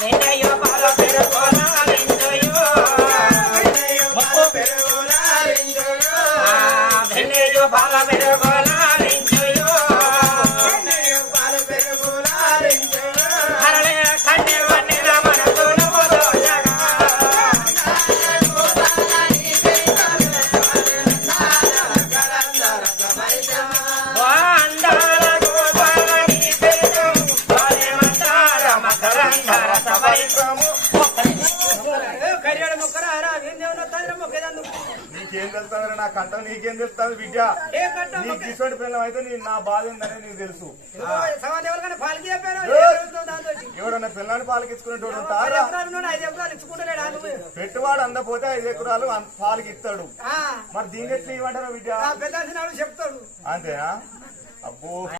వెన్నయ్యో పాల పెరుగోలా వెన్నయ్యో పాల పెరుగోలా నీకేం తెలుస్తుంది నా కంట నీకేం తెలుస్తుంది బిడ్డ నీకు తీసుకొని పిల్లలు అయితే నా బాధ ఏందని నీకు తెలుసు ఎవడన్నా పిల్లని పాలకిచ్చుకునేటోడు ఉంటారా పెట్టువాడు అందపోతే 5 ఎకరాలు పాలకి ఇస్తాడు మరి దీనికి ఎట్లా ఇవ్వమంటారా బిడ్డ చెప్తాడు అంతేనా అబ్బో